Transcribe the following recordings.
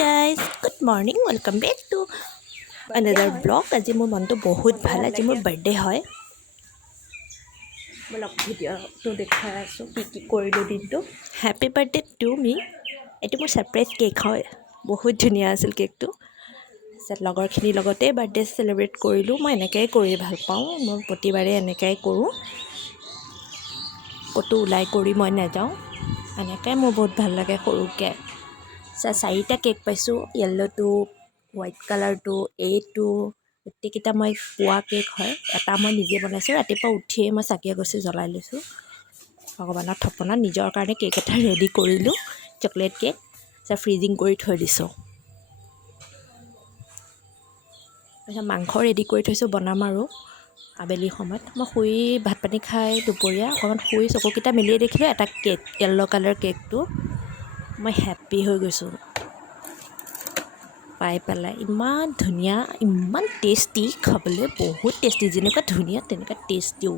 guys, good morning. Welcome back to another vlog. আজি মোৰ মনটো বহুত ভাল, আজি মোৰ বাৰ্থডে হয়। ব্লগ ভিডিঅ'টো দেখাই আছোঁ কি কৰিলোঁ দিনটো। Happy birthday to me. এইটো মোৰ ছাৰপ্ৰাইজ কেক হয়, বহুত ধুনীয়া আছিল কেকটো। তাৰপিছত লগৰখিনিৰ লগতে বাৰ্থডে চেলিব্ৰেট কৰিলোঁ। মই এনেকৈ কৰি ভাল পাওঁ, মই প্ৰতিবাৰে এনেকৈ কৰোঁ। ক'তো ওলাই কৰি মই নাযাওঁ, এনেকৈ মোৰ বহুত ভাল লাগে সৰুকৈ। চাৰিটা কেক পাইছোঁ, য়েল্ল'টো, হোৱাইট কালাৰটো, এইটো, গোটেইকেইটা মই পোৱা কেক হয়। এটা মই নিজে বনাইছোঁ, ৰাতিপুৱা উঠিয়ে মই চাকি এগছি জ্বলাই লৈছোঁ ভগৱানৰ থপনাত। নিজৰ কাৰণে কেক এটা ৰেডি কৰিলোঁ, চকলেট কেক। ফ্ৰিজিং কৰি থৈ দিছোঁ। তাৰপিছত মাংস ৰেডি কৰি থৈছোঁ, বনাম আৰু আবেলি সময়ত। মই শুই ভাত পানী খাই দুপৰীয়া অকণমান শুই চকুকেইটা মেলিয়ে দেখিলোঁ এটা কেক, য়েল্ল' কালাৰ কেকটো। মই হেপ্পী হৈ গৈছোঁ পাই পেলাই। ইমান ধুনীয়া, ইমান টেষ্টি, খাবলৈ বহুত টেষ্টি। যেনেকুৱা ধুনীয়া তেনেকুৱা টেষ্টিও।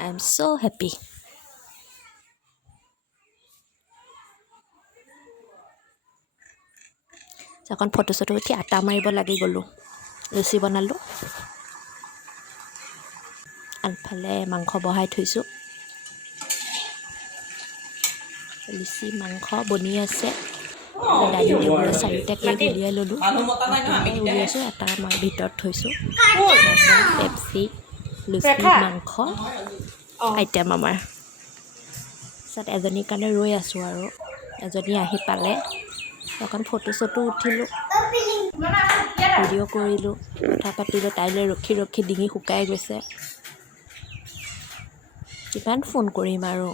I am so' happy. অকণ ফটো চটো উঠি আটা মাৰিব লাগি গ'লোঁ, লুচি বনালোঁ। আনফালে মাংস বহাই থৈছোঁ, লুচি মাংস বনি আছে। ডাইনিং টেবুলত 4টা কেক উলিয়াই ল'লোঁ, উলিয়াইছোঁ। এটা মই ভিতৰত থৈছোঁ। পেপচি, লুচি, মাংস আইটেম আমাৰ। তাৰপিছত এজনীৰ কাৰণে ৰৈ আছোঁ আৰু এজনী আহি পালে। অকণ ফটো চটো উঠিলোঁ, ভিডিঅ' কৰিলোঁ, কথা পাতিলোঁ। তাইলৈ ৰখি ৰখি ডিঙি শুকাই গৈছে, কিমান ফোন কৰিম আৰু।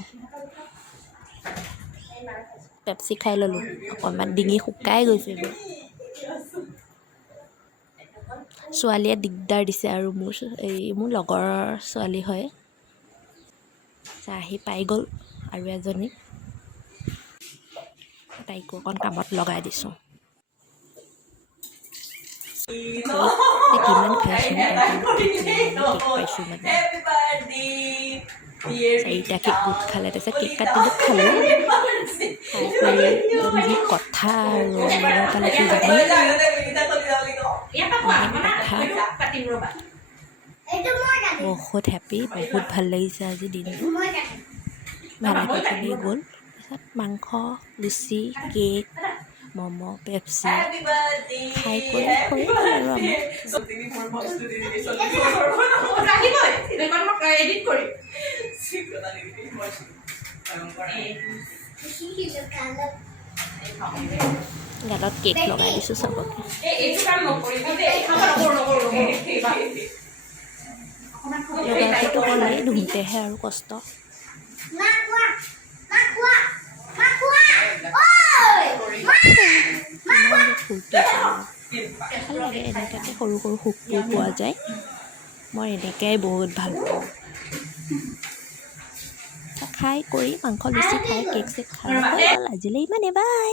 পেপচি খাই ল'লোঁ অকণমান, ডিঙি শুকাই গৈছেগৈ। ছোৱালীয়ে দিগদাৰ দিছে আৰু মোৰ লগৰ ছোৱালী হয়। আহি পাই গ'ল আৰু এজনী, তাইকো অকণ কামত লগাই দিছোঁ। কিমান খাইছোঁ কেক পাইছোঁ মানে। 4টা কেক গোট খালে। তাৰপিছত কেক কাটিলোঁ, খালোঁ। খাই কৰি যি কথা আৰু লগৰ পালেতো জানেই কথা। বহুত হেপ্পী, বহুত ভাল লাগিছে আজি দিনটো, ভালকৈ গ'ল। তাৰপিছত মাংস, লুচি, কেক, ম'ম', পেপচি খাই কৰি হৈ গ'ল আৰু আমাৰ। গালত কেক লগাই দিছোঁ চবকে। লগাটোতো হ'লেই, ধুওঁতেহে আৰু কষ্ট। ভাল লাগে এনেকুৱাকৈ সৰু সৰু সুখবোৰ পোৱা যায়। মই এনেকৈ বহুত ভাল পাওঁ। খাই কৰি মাংস লুচি খাই কেক চেক খাই হৈ গ'ল আজিলৈ ইমানে, বাই।